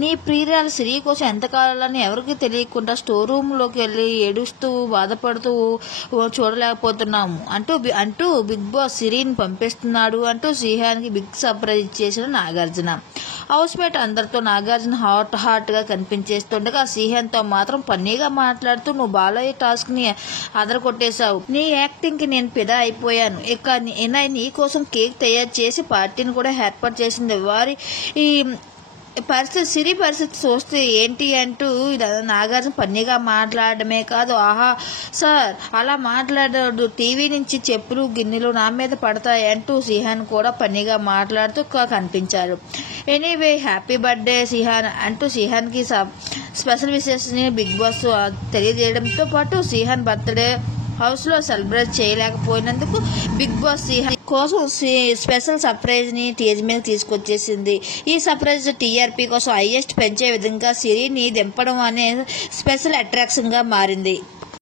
నీ ప్రియురాలు సిరి కోసం ఎంతకాలని ఎవరికి తెలియకుండా స్టోర్ రూమ్లోకి వెళ్ళి ఏడుస్తూ బాధపడుతూ చూడలేకపోతున్నాము అంటూ బిగ్ బాస్ సిరిని పంపిస్తున్నాడు అంటూ శ్రీహాన్కి బిగ్ సర్ప్రైజ్ ఇచ్చేసిన నాగార్జున. హౌస్ మేట్ అందరితో నాగార్జున హాట్గా కనిపించేస్తుండగా శ్రీహాన్తో మాత్రం ఫన్నీగా మాట్లాడుతూ నువ్వు బాలయ్య టాస్క్ని అదరగొట్టేశావు, నీ యాక్టింగ్కి నేను ఫిదా అయిపోయాను, ఇక నీ కోసం కేక్ తయారు చేసి పార్టీని కూడా ఏర్పాటు చేసింది, వారి ఈ పరిస్థితి సిరి పరిస్థితి చూస్తే ఏంటి అంటూ నాగార్జున ఫన్నీగా మాట్లాడమే కాదు, ఆహా సార్ అలా మాట్లాడాడు, టీవీ నుంచి చెప్పులు గిన్నెలు నా మీద పడతాయి అంటూ శ్రీహాన్ కూడా ఫన్నీగా మాట్లాడుతూ కనిపించారు. ఎనీవే హ్యాపీ బర్త్డే శ్రీహాన్ అంటూ శ్రీహాన్కి స్పెషల్ విషెస్ని బిగ్ బాస్ తెలియజేయడంతో పాటు శ్రీహాన్ బర్త్డే హౌస్లో సెలబ్రేట్ చేయలేకపోయినందుకు బిగ్ బాస్ శ్రీహాన్ కోసం స్పెషల్ సర్ప్రైజ్ని స్టేజ్ మీద తీసుకొచ్చేసింది. ఈ సర్ప్రైజ్ టీఆర్పీ కోసం హైయెస్ట్ పెంచే విధంగా సిరిని దింపడం అనే స్పెషల్ అట్రాక్షన్గా మారింది.